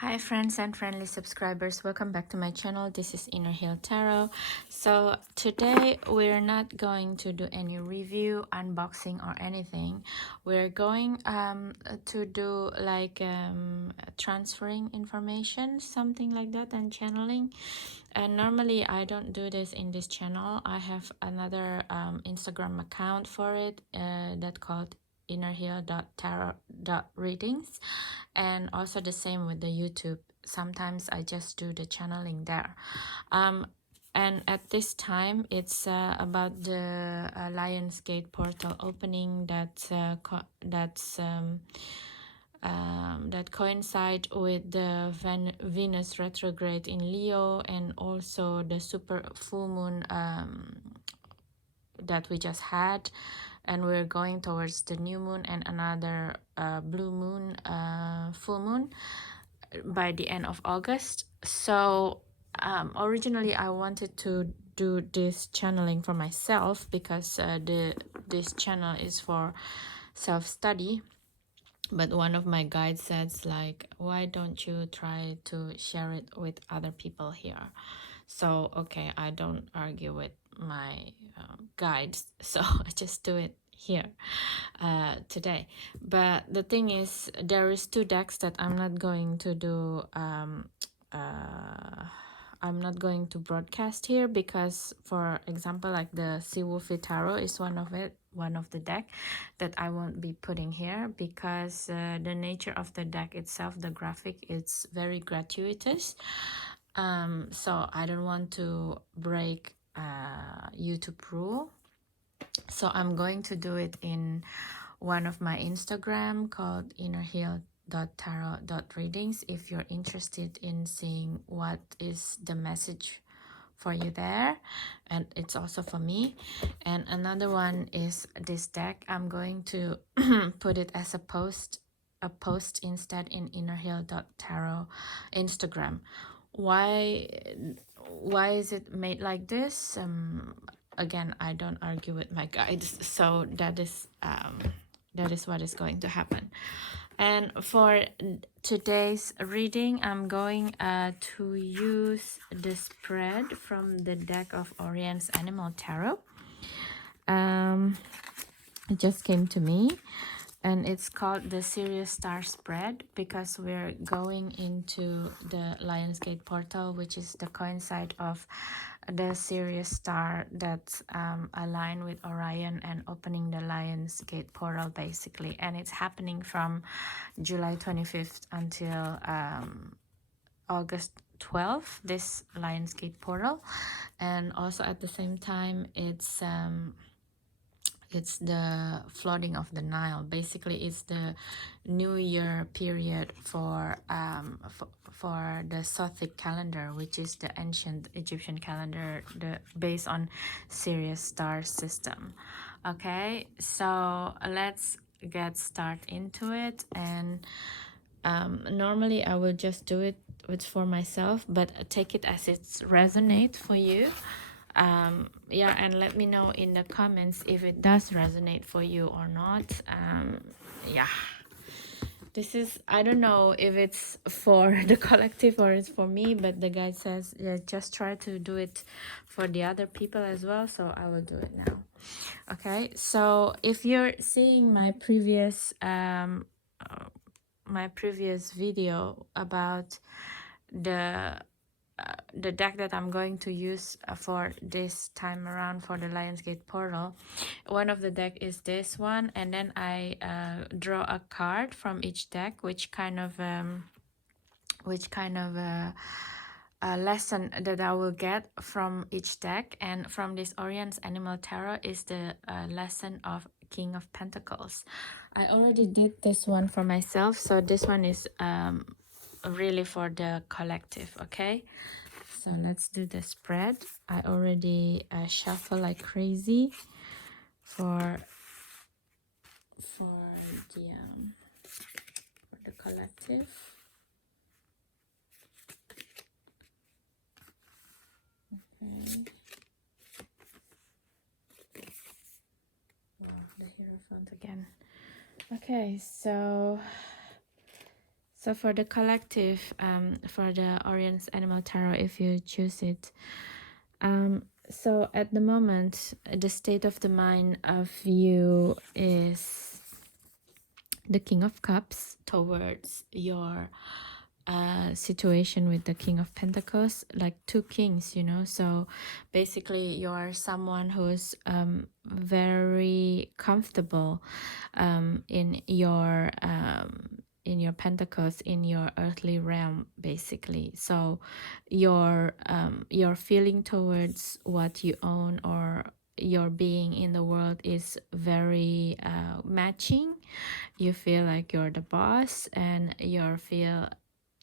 Hi friends and friendly subscribers, welcome back to my channel. This is Inner Hill Tarot. So today we're not going to do any review, unboxing or anything. We're going to do like transferring information, something like that, and channeling. And normally I don't do this in this channel. I have another Instagram account for it that called innerhill.tarot.readings, and also the same with the YouTube. Sometimes I just do the channeling there. um and at this time it's about the Lionsgate portal opening that coincide with the Venus retrograde in Leo, and also the super full moon that we just had, and we're going towards the new moon and another blue moon, full moon by the end of August. So originally I wanted to do this channeling for myself because this channel is for self-study, but one of my guides says like, why don't you try to share it with other people here? So okay, I don't argue with my guides, so I just do it here today. But the thing is, there is two decks that I'm not going to do I'm not going to broadcast here, because for example like the Seawolfie Tarot is one of the deck that I won't be putting here, because the nature of the deck itself, the graphic, it's very gratuitous. So I don't want to break YouTube rule, so I'm going to do it in one of my Instagram called innerhill.tarot.readings if you're interested in seeing what is the message for you there, and it's also for me. And another one is this deck. I'm going to put it as a post instead in innerhill.tarot Instagram. Why is it made like this? Again, I don't argue with my guides, so that is what is going to happen. And for today's reading, I'm going to use the spread from the deck of Orient's Animal Tarot. It just came to me, and it's called the Sirius Star Spread, because we're going into the Lionsgate portal, which is the coincide of the Sirius star that's aligned with Orion and opening the Lionsgate portal basically. And it's happening from July 25th until August 12th, this Lionsgate portal. And also at the same time, it's the flooding of the Nile. Basically, it's the New Year period for the Sothic calendar, which is the ancient Egyptian calendar, based on Sirius star system. Okay, so let's get start into it. And normally I will just do it for myself, but take it as it's resonate for you. Yeah, and let me know in the comments if it does resonate for you or not. Yeah, this is, I don't know if it's for the collective or it's for me, but the guide says, yeah, just try to do it for the other people as well, so I will do it now. Okay, so if you're seeing my previous video about the deck that I'm going to use for this time around for the Lionsgate portal, one of the deck is this one, and then I draw a card from each deck, which kind of a lesson that I will get from each deck. And from this Orient's Animal Tarot is the lesson of King of Pentacles. I already did this one for myself, so this one is really for the collective. Okay, so let's do the spread. I already shuffle like crazy for the collective. Okay. Wow, the Hierophant again. Okay, so So for the collective, for the Orion's Animal Tarot, if you choose it, so at the moment, the state of the mind of you is the King of Cups towards your situation with the King of Pentacles, like two kings, you know. So basically you're someone who's very comfortable in your pentacles, in your earthly realm, basically. So your feeling towards what you own or your being in the world is very matching. You feel like you're the boss, and you're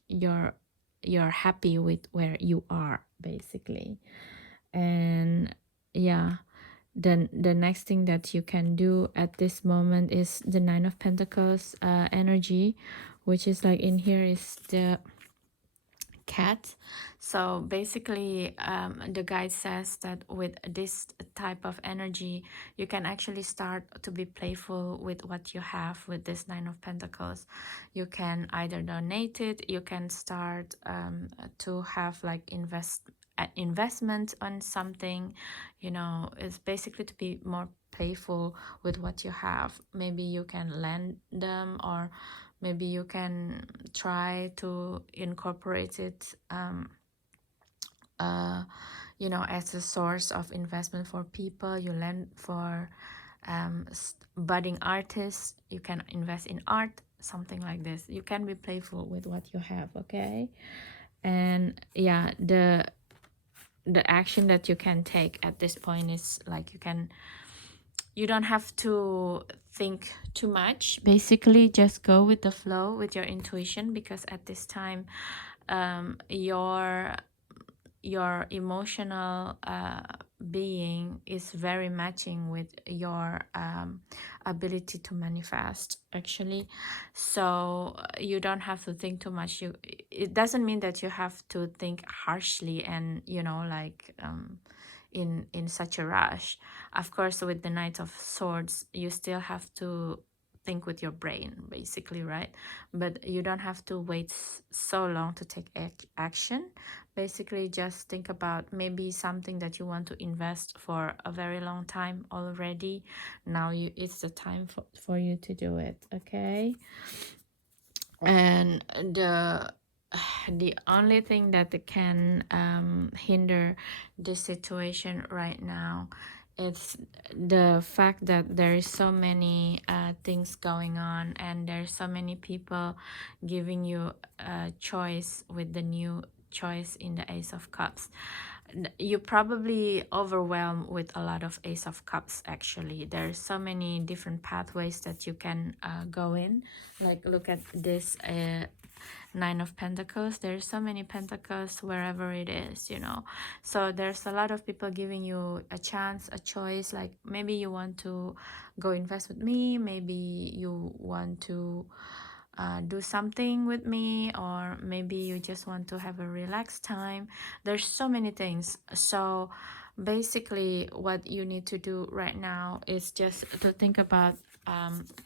you're happy with where you are, basically. And yeah, then the next thing that you can do at this moment is the Nine of Pentacles energy, which is like in here is the cat. So basically the guide says that with this type of energy you can actually start to be playful with what you have with this Nine of Pentacles. You can either donate it, you can start to have like investment on something, you know. It's basically to be more playful with what you have. Maybe you can lend them, or maybe you can try to incorporate it you know, as a source of investment for people. You lend for budding artists, you can invest in art, something like this. You can be playful with what you have, okay? And yeah, the action that you can take at this point is like you don't have to think too much. Basically, just go with the flow with your intuition, because at this time your emotional being is very matching with your ability to manifest, actually. So you don't have to think too much. It doesn't mean that you have to think harshly and, you know, like in such a rush. Of course, with the Knight of Swords you still have to think with your brain, basically, right? But you don't have to wait so long to take action. Basically, just think about maybe something that you want to invest for a very long time already. Now it's the time for you to do it, okay? And the only thing that can hinder the situation right now is the fact that there is so many things going on, and there's so many people giving you a choice with the new choice in the Ace of Cups. You probably overwhelmed with a lot of Ace of Cups. Actually, there's so many different pathways that you can go in. Like, look at this Nine of Pentacles. There's so many pentacles wherever it is, you know. So there's a lot of people giving you a chance, a choice. Like, maybe you want to go invest with me, maybe you want to do something with me, or maybe you just want to have a relaxed time. There's so many things. So basically what you need to do right now is just to think about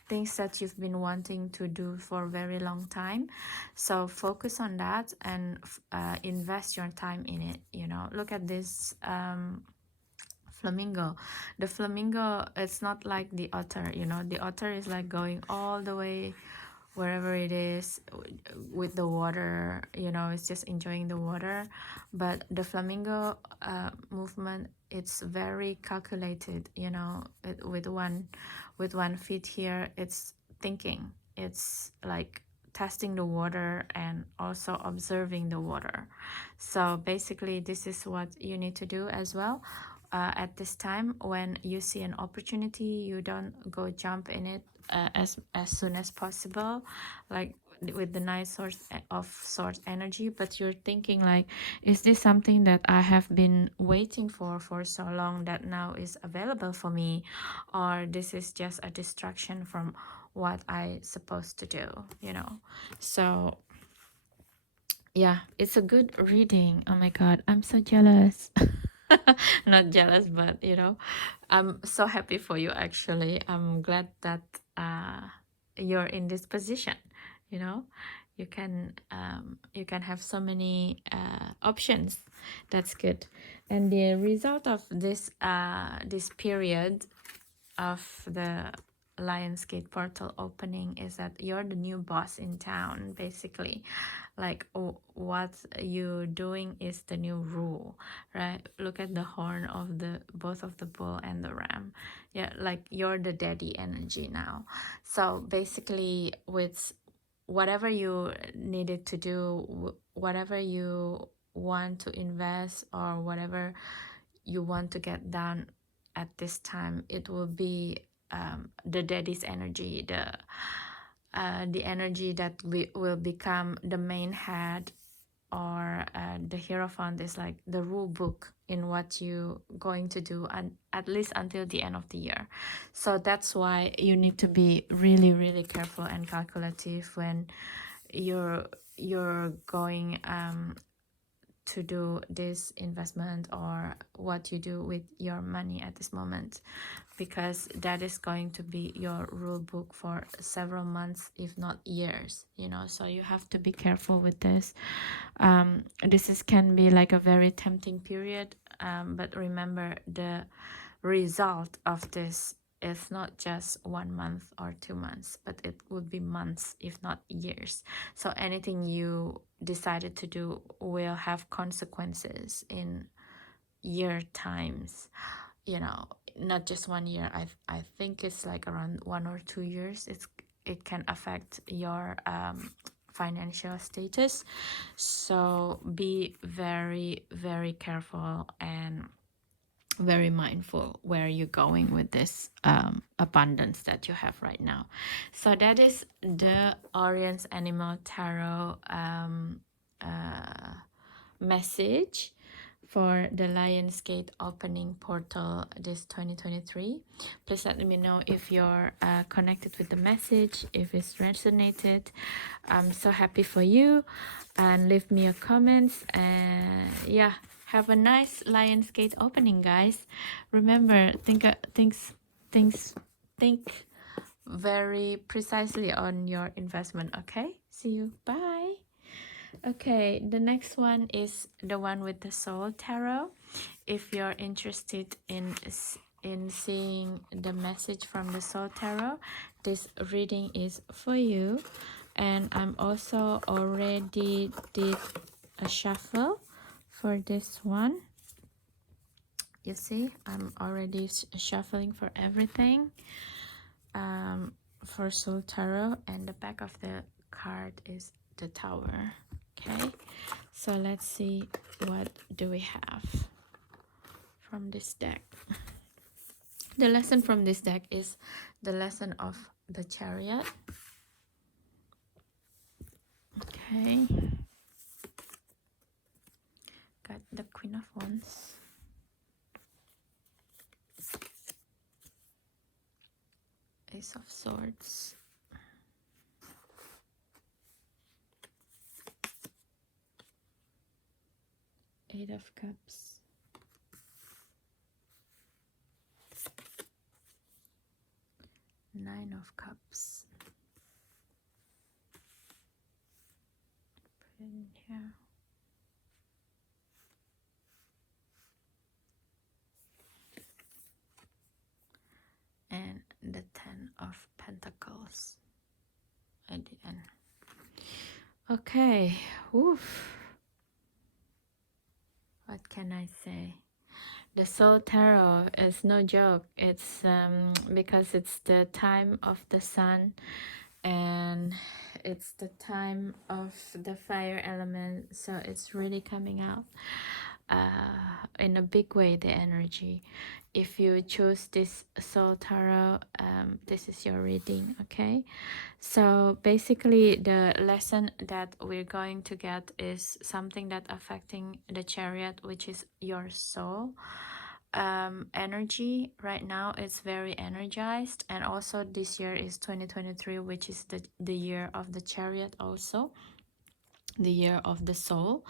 things that you've been wanting to do for a very long time. So focus on that and invest your time in it, you know. Look at this flamingo. The flamingo, it's not like the otter, you know. The otter is like going all the way wherever it is with the water, you know. It's just enjoying the water. But the flamingo movement, it's very calculated, you know. With one feet here, it's thinking, it's like testing the water and also observing the water. So basically this is what you need to do as well. At this time, when you see an opportunity, you don't go jump in it as soon as possible, like with the Knight of Swords energy. But you're thinking like, is this something that I have been waiting for so long that now is available for me, or this is just a distraction from what I supposed to do, you know? So yeah, it's a good reading. Oh my god, I'm so jealous. Not jealous, but you know, I'm so happy for you. Actually, I'm glad that you're in this position, you know. you can have so many options. That's good. And the result of this period of the Lionsgate portal opening is that you're the new boss in town, basically. Like, what you're doing is the new rule, right? Look at the horn of the both of the bull and the ram. Yeah, like you're the daddy energy now. So basically, with whatever you needed to do, whatever you want to invest, or whatever you want to get done at this time, it will be the daddy's energy, the energy that will become the main head, or the Hierophant is like the rule book in what you going to do, and at least until the end of the year. So that's why you need to be really, really careful and calculative when you're going to do this investment, or what you do with your money at this moment, because that is going to be your rule book for several months, if not years, so you have to be careful with this. Can be like a very tempting period, but remember, the result of this is not just 1 month or 2 months, but it would be months, if not years. So anything you decided to do will have consequences in year times, not just 1 year. I think it's like around 1 or 2 years. It can affect your financial status. So be very, very careful and very mindful where you're going with this abundance that you have right now. So that is the Orion's Animal Tarot message for the Lionsgate opening portal this 2023. Please let me know if you're connected with the message, if it's resonated. I'm so happy for you, and leave me a comments, and yeah, have a nice Lionsgate opening, guys. Remember, think very precisely on your investment. Okay, see you, bye. Okay, the next one is the one with the Soul Tarot. If you're interested in seeing the message from the Soul Tarot, this reading is for you. And I'm also already did a shuffle for this one. You see, I'm already shuffling for everything for Soul Tarot, and the back of the card is the Tower. Okay, so let's see, what do we have from this deck. The lesson from this deck is the lesson of the Chariot. Okay, got the Queen of Wands, Ace of Swords, Eight of Cups, Nine of Cups. Put it in here. And the Ten of Pentacles at the end. Okay, oof. What can I say? The Soul Tarot is no joke. It's because it's the time of the sun, and it's the time of the fire element, so it's really coming out in a big way, the energy. If you choose this Soul Tarot, this is your reading. Okay, so basically the lesson that we're going to get is something that affecting the Chariot, which is your soul energy. Right now it's very energized, and also this year is 2023, which is the year of the Chariot, also the year of the soul.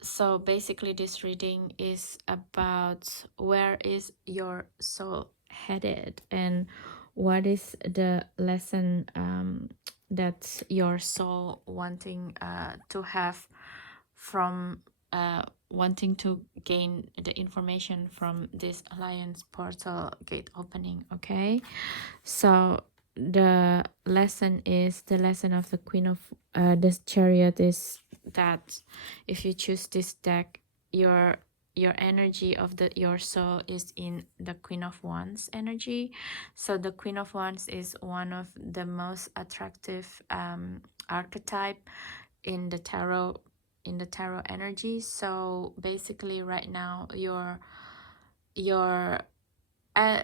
So basically this reading is about where is your soul headed, and what is the lesson that your soul wanting to have from wanting to gain the information from this alliance portal gate opening. Okay, so the lesson is the lesson of the Queen of the Chariot is that if you choose this deck, your energy of your soul is in the Queen of Wands energy. So the Queen of Wands is one of the most attractive archetype in the tarot energy. So basically right now your uh,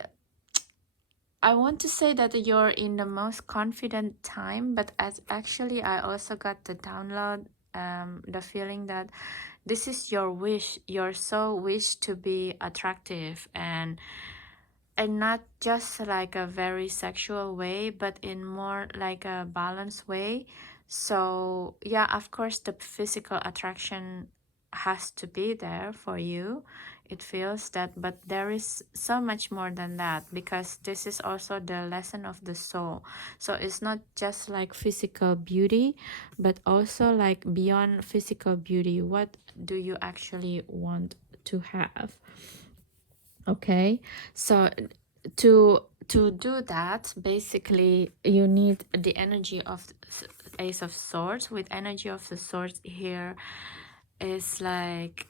I want to say that you're in the most confident time, but as actually I also got the download, the feeling that this is your wish, your soul wish to be attractive, and not just like a very sexual way, but in more like a balanced way. So yeah, of course the physical attraction has to be there for you, it feels that, but there is so much more than that, because this is also the lesson of the soul. So it's not just like physical beauty, but also like beyond physical beauty, what do you actually want to have? Okay, so to do that, basically you need the energy of Ace of Swords. With energy of the Swords here is like,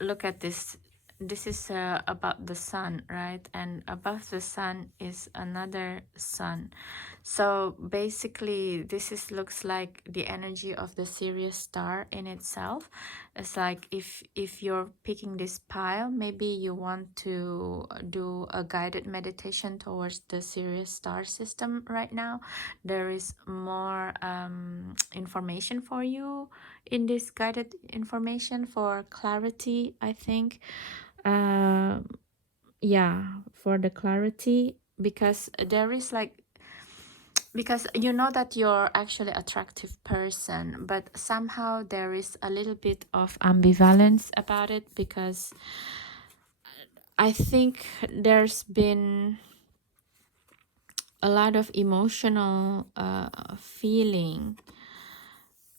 look at this. This is about the sun, right? And above the sun is another sun. So basically this is looks like the energy of the Sirius star in itself. It's like if you're picking this pile, maybe you want to do a guided meditation towards the Sirius star system right now. There is more information for you in this guided information for clarity, I think. Yeah, for the clarity, because there is like, because you know that you're actually attractive person, but somehow there is a little bit of ambivalence about it, because I think there's been a lot of emotional feeling,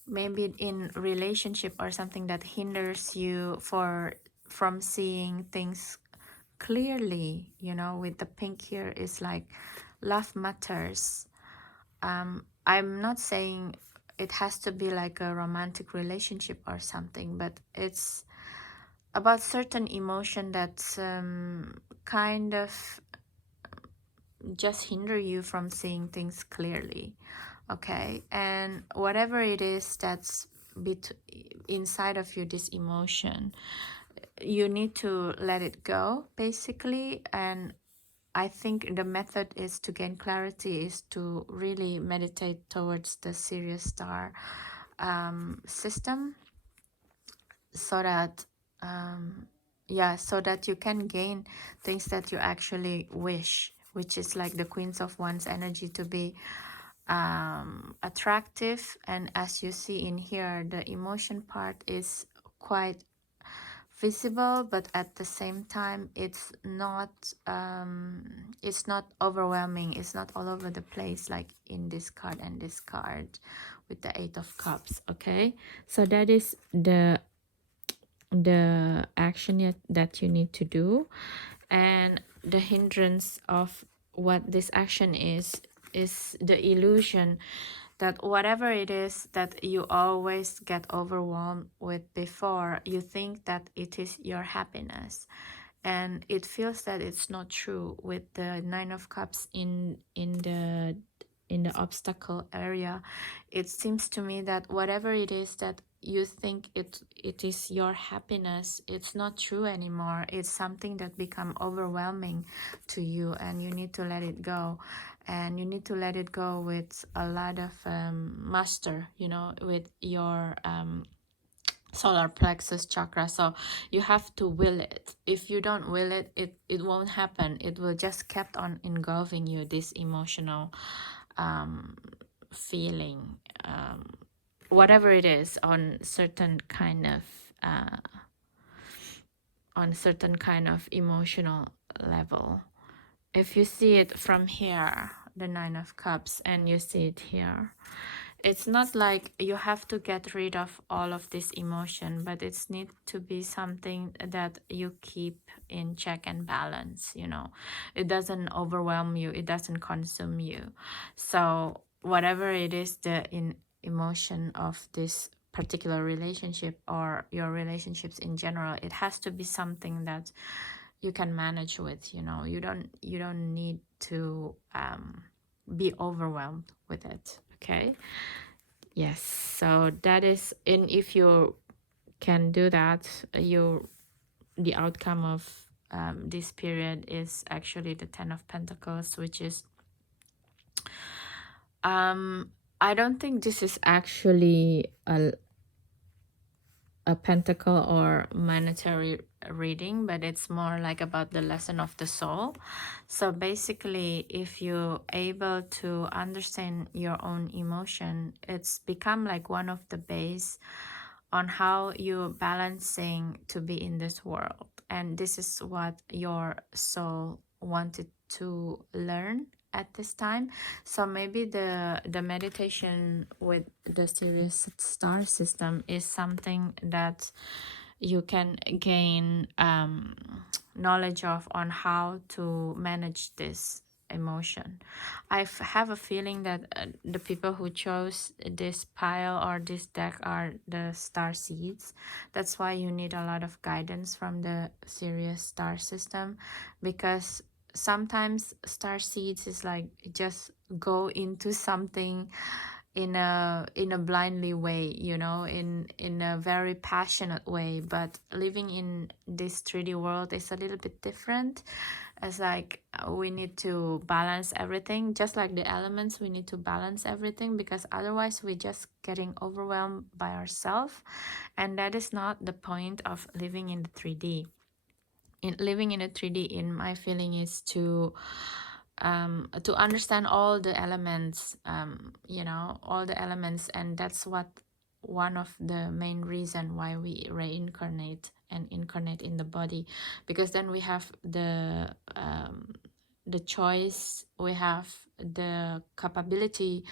maybe in relationship or something, that hinders you from seeing things clearly. You know, with the pink here is like love matters. I'm not saying it has to be like a romantic relationship or something, but it's about certain emotion that kind of just hinder you from seeing things clearly. Okay, and whatever it is that's inside of you, this emotion, you need to let it go basically. And I think the method is to gain clarity is to really meditate towards the Sirius star system, so that yeah, so that you can gain things that you actually wish, which is like the Queens of Wands energy to be attractive. And as you see in here, the emotion part is quite visible, but at the same time it's not overwhelming, it's not all over the place like in this card and this card with the Eight of Cups. Okay, so that is the action that you need to do. And the hindrance of what this action is the illusion that whatever it is that you always get overwhelmed with before, you think that it is your happiness, and it feels that it's not true. With the Nine of Cups in the obstacle area, it seems to me that whatever it is that you think it is your happiness, it's not true anymore. It's something that become overwhelming to you, and you need to let it go. And you need to let it go with a lot of master, you know, with your solar plexus chakra. So you have to will it. If you don't will it, it won't happen. It will just kept on engulfing you, this emotional feeling, whatever it is, on certain kind of emotional level. If you see it from here, the Nine of Cups, and you see it here. It's not like you have to get rid of all of this emotion, but it's need to be something that you keep in check and balance, you know. It doesn't overwhelm you, it doesn't consume you. So whatever it is, the emotion of this particular relationship or your relationships in general, it has to be something that you can manage with, you know. You don't need to be overwhelmed with it. Okay. Yes, so that is, and if you can do that, the outcome of this period is actually the Ten of Pentacles, which is I don't think this is actually a pentacle or monetary reading, but it's more like about the lesson of the soul. So basically, if you're able to understand your own emotion, it's become like one of the base on how you're balancing to be in this world. And this is what your soul wanted to learn at this time. So maybe the meditation with the Sirius star system is something that you can gain knowledge of on how to manage this emotion. I have a feeling that the people who chose this pile or this deck are the star seeds. That's why you need a lot of guidance from the Sirius star system, because sometimes star seeds is like just go into something in a blindly way, you know, in a very passionate way. But living in this 3D world is a little bit different. It's like we need to balance everything, just like the elements. We need to balance everything, because otherwise we're just getting overwhelmed by ourselves, and that is not the point of living in the 3D. Living in a 3D, in my feeling, is to understand all the elements, you know, all the elements. And that's what one of the main reason why we reincarnate and incarnate in the body, because then we have the choice, we have the capability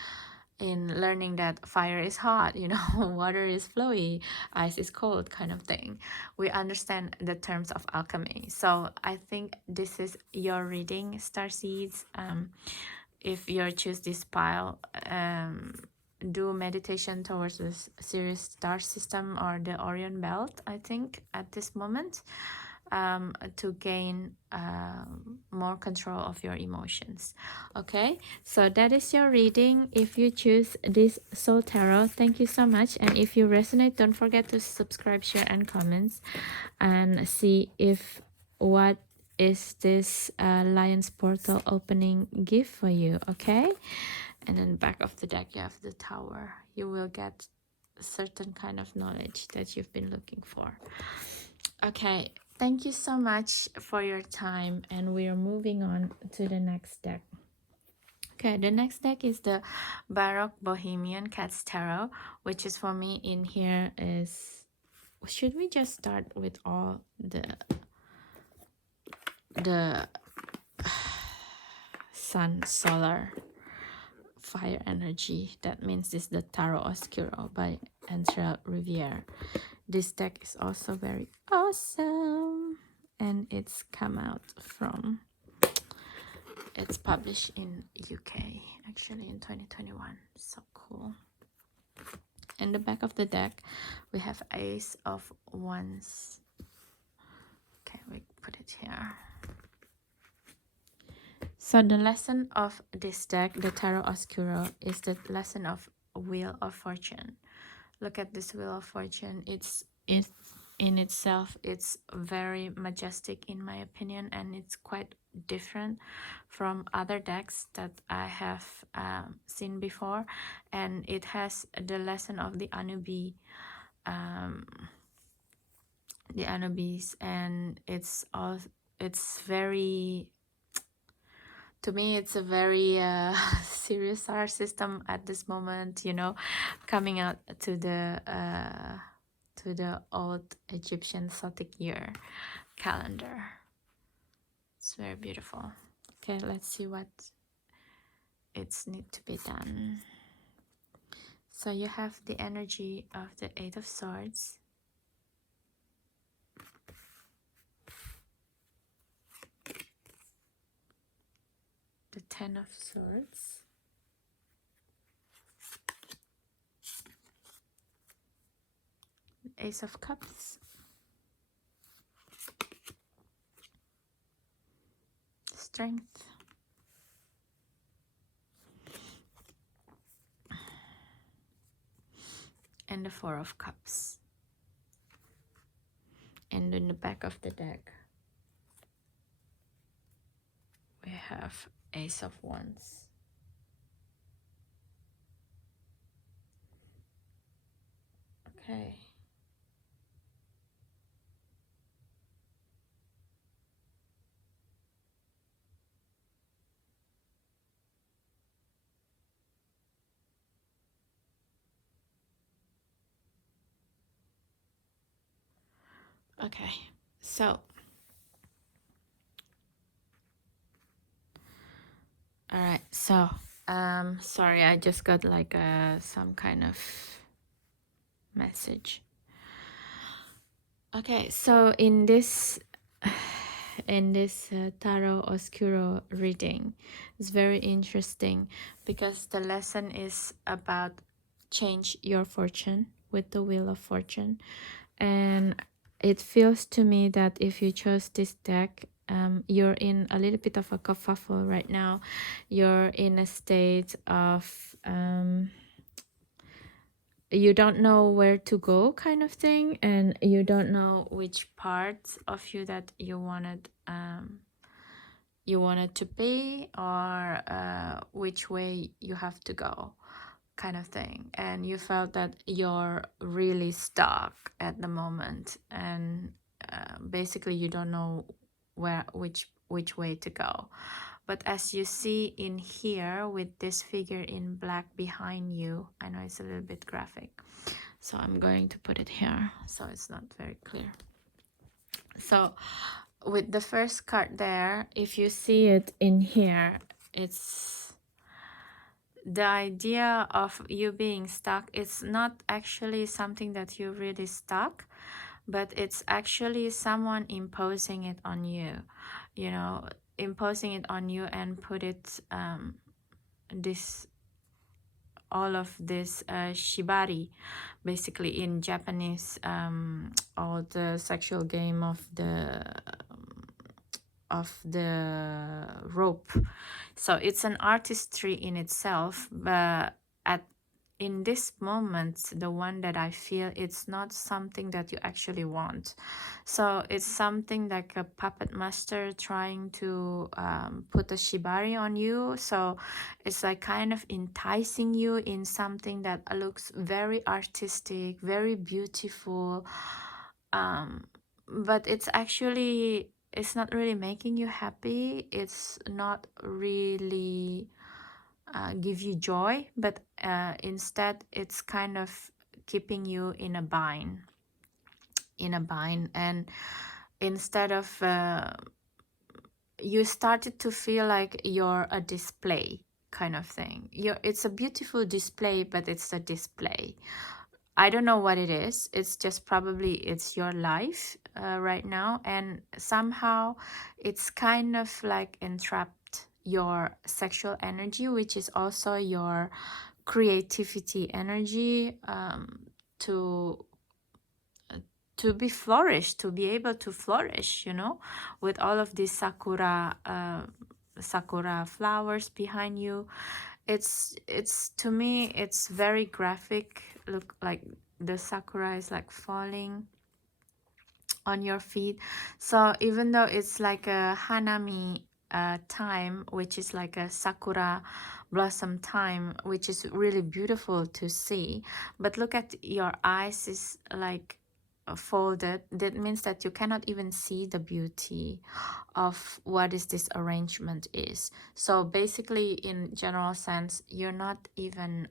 in learning that fire is hot, you know, water is flowy, ice is cold, kind of thing. We understand the terms of alchemy. So I think this is your reading, star seeds. If you choose this pile, do meditation towards the Sirius star system or the Orion belt, I think, at this moment, to gain more control of your emotions. Okay, so that is your reading. If you choose this Soul Tarot, thank you so much. And if you resonate, don't forget to subscribe, share, and comments, and see if what is this Lion's Portal opening gift for you. Okay, and then back of the deck you have the Tower. You will get a certain kind of knowledge that you've been looking for. Okay, thank you so much for your time, and we are moving on to the next deck. Okay, the next deck is the Baroque Bohemian Cats Tarot, which is, for me in here, is, should we just start with all the sun, solar, fire energy? That means this is the Tarot Oscuro by Andrea Riviere. This deck is also very awesome, and it's come out from, it's published in UK actually in 2021. So cool. In the back of the deck we have Ace of Wands. Okay, we put it here. So the lesson of this deck, the Tarot Oscuro, is the lesson of Wheel of Fortune. Look at this Wheel of Fortune. It's in itself, it's very majestic in my opinion, and it's quite different from other decks that I have seen before. And it has the lesson of the Anubis, and it's very, to me it's a very serious star system at this moment, you know, coming out to the old Egyptian Celtic year calendar. It's very beautiful. Okay, let's see what it's need to be done. So you have the energy of the Eight of Swords, the Ten of Swords, Ace of Cups, Strength, and the Four of Cups. And in the back of the deck, we have Ace of Wands. Okay. Okay. So, all right. So, sorry, I just got like some kind of message. Okay, so in this Tarot Oscuro reading, it's very interesting because the lesson is about change your fortune with the Wheel of Fortune, and it feels to me that if you chose this deck, you're in a little bit of a kerfuffle right now. You're in a state of you don't know where to go kind of thing, and you don't know which parts of you that you wanted to be, or which way you have to go kind of thing, and you felt that you're really stuck at the moment, and basically you don't know which way to go. But as you see in here with this figure in black behind you, I know it's a little bit graphic, so I'm going to put it here so it's not very clear. So with the first card there, if you see it in here, it's the idea of you being stuck. It's not actually something that you really stuck, but it's actually someone imposing it on you, you know, imposing it on you and put it this all of this shibari, basically in Japanese, all the sexual game of the rope. So it's an artistry in itself, but in this moment, the one that I feel, it's not something that you actually want. So it's something like a puppet master trying to put a shibari on you. So it's like kind of enticing you in something that looks very artistic, very beautiful, but it's not really making you happy. It's not really give you joy, but instead it's kind of keeping you in a bind, and instead of you started to feel like you're a display kind of thing. It's a beautiful display, but it's a display. I don't know what it is. It's just probably it's your life right now, and somehow it's kind of like entrapped your sexual energy, which is also your creativity energy, to be flourished, to be able to flourish, you know, with all of these sakura flowers behind you. It's to me it's very graphic. Look, like the sakura is like falling on your feet. So even though it's like a hanami time, which is like a sakura blossom time, which is really beautiful to see, but look at your eyes, is like folded, that means that you cannot even see the beauty of what is this arrangement is. So basically, in general sense, you're not even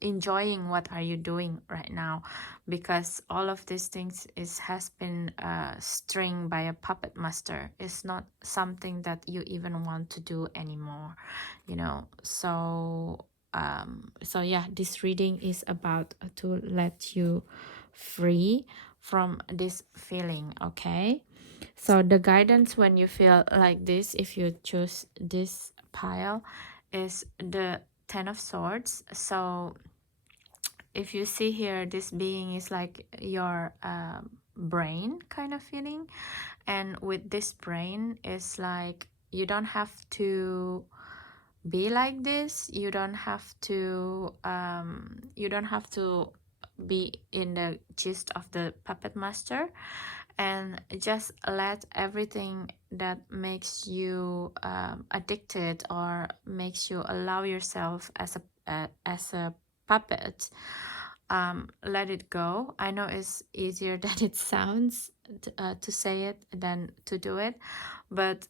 enjoying what are you doing right now, because all of these things has been stringed by a puppet master. It's not something that you even want to do anymore, you know. So yeah, this reading is about to let you free from this feeling. Okay, so the guidance when you feel like this, if you choose this pile, is the Ten of Swords. So if you see here, this being is like your brain kind of feeling, and with this brain is like you don't have to be like this, you don't have to be in the gist of the puppet master, and just let everything that makes you addicted or makes you allow yourself as a puppet, let it go. I know it's easier than it sounds to say it than to do it, but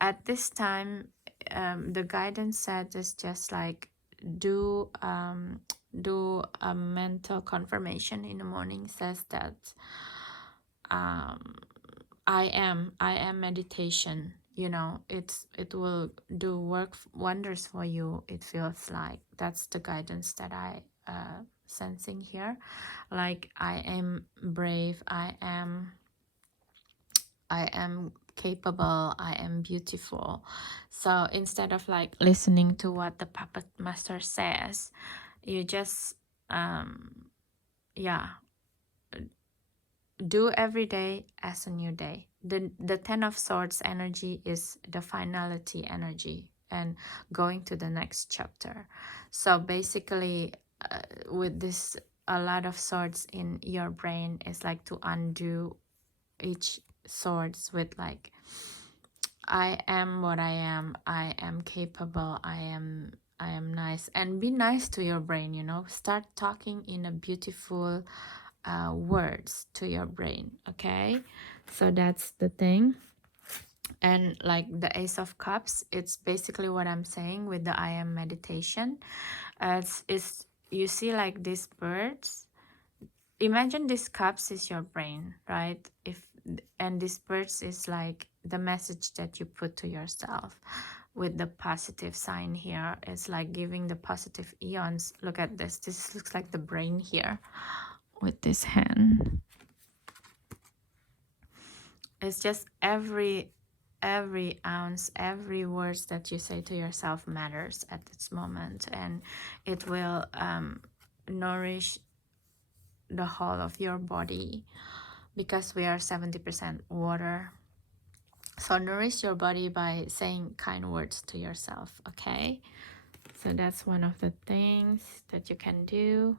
at this time, the guidance said is just like do a mental confirmation in the morning. Says that I am meditation. You know, it will do wonders for you. It feels like that's the guidance that I sensing here. Like I am brave. I am capable, I am beautiful. So instead of like listening to what the puppet master says, you just do every day as a new day. The Ten of Swords energy is the finality energy and going to the next chapter. So basically, with this, a lot of swords in your brain is like to undo each swords with like, I am what I am capable, I am nice. And be nice to your brain, you know. Start talking in a beautiful words to your brain. Okay, so that's the thing. And like the Ace of Cups, it's basically what I'm saying with the I am meditation. It's you see like these birds. Imagine these cups is your brain, right? And these birds is like the message that you put to yourself. With the positive sign here, it's like giving the positive eons. Look at this. This looks like the brain here with this hand. It's just every ounce, every words that you say to yourself matters at this moment, and it will nourish the whole of your body, because we are 70% water. So nourish your body by saying kind words to yourself. Okay, so that's one of the things that you can do.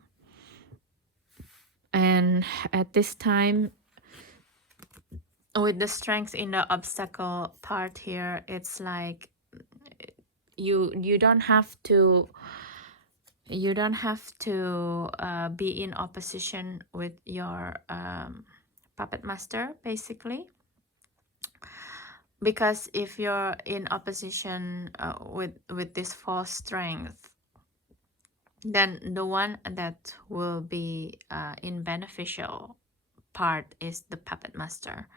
And at this time, with the strength in the obstacle part here, it's like you don't have to be in opposition with your puppet master, basically. Because if you're in opposition with this false strength, then the one that will be in beneficial part is the puppet master,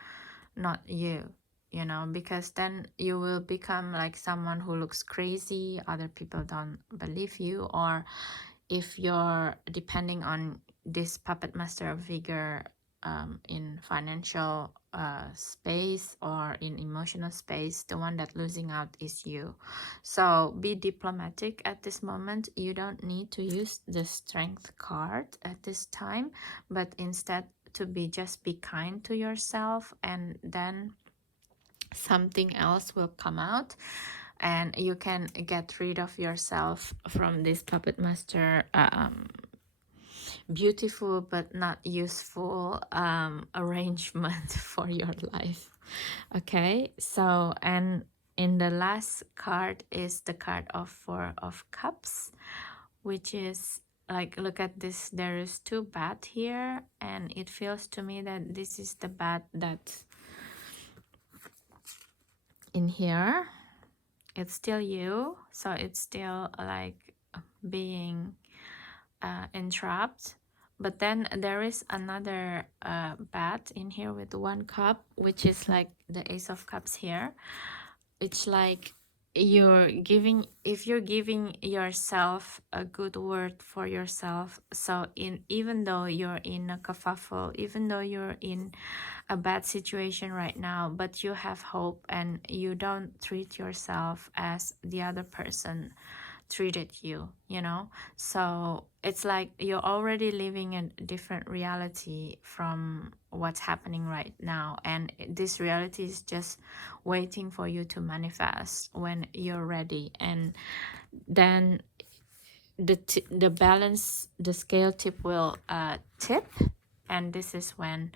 not you, you know. Because then you will become like someone who looks crazy, other people don't believe you. Or if you're depending on this puppet master figure in financial space or in emotional space, the one that losing out is you. So be diplomatic at this moment. You don't need to use the strength card at this time, but instead to be kind to yourself, and then something else will come out and you can get rid of yourself from this puppet master beautiful but not useful arrangement for your life. Okay, so and in the last card is the card of Four of Cups, which is like, look at this, there is 2 bats here, and it feels to me that this is the bat that's in here. It's still you, so it's still like being entrapped. But then there is another bat in here with 1 cup, which is like the Ace of Cups here. It's like you're giving, if you're giving yourself a good word for yourself, so even though you're in a kerfuffle, even though you're in a bad situation right now, but you have hope and you don't treat yourself as the other person treated you, you know. So it's like you're already living in a different reality from what's happening right now, and this reality is just waiting for you to manifest when you're ready. And then the balance, the scale tip will tip, and this is when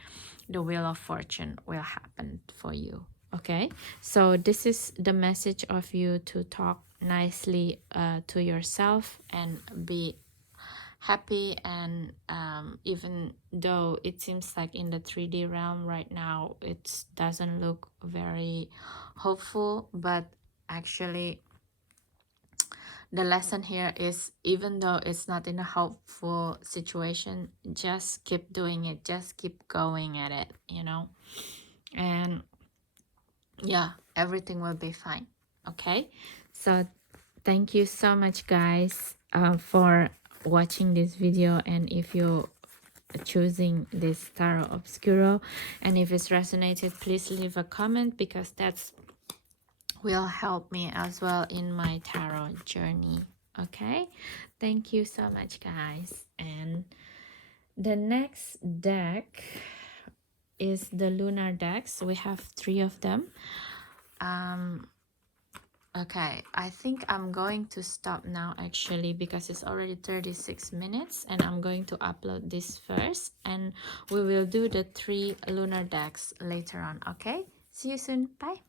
the wheel of fortune will happen for you. Okay, so this is the message of you to talk nicely to yourself and be happy. And even though it seems like in the 3D realm right now it doesn't look very hopeful, but actually the lesson here is, even though it's not in a hopeful situation, just keep doing it, just keep going at it, you know. And yeah, everything will be fine. Okay, so thank you so much, guys, for watching this video. And if you choosing this Tarot Obscuro, and if it's resonated, please leave a comment, because that's will help me as well in my tarot journey. Okay, thank you so much, guys. And the next deck is the lunar decks. We have 3 of them. Okay, I think I'm going to stop now actually, because it's already 36 minutes, and I'm going to upload this first, and we will do the 3 lunar decks later on. Okay, see you soon. Bye.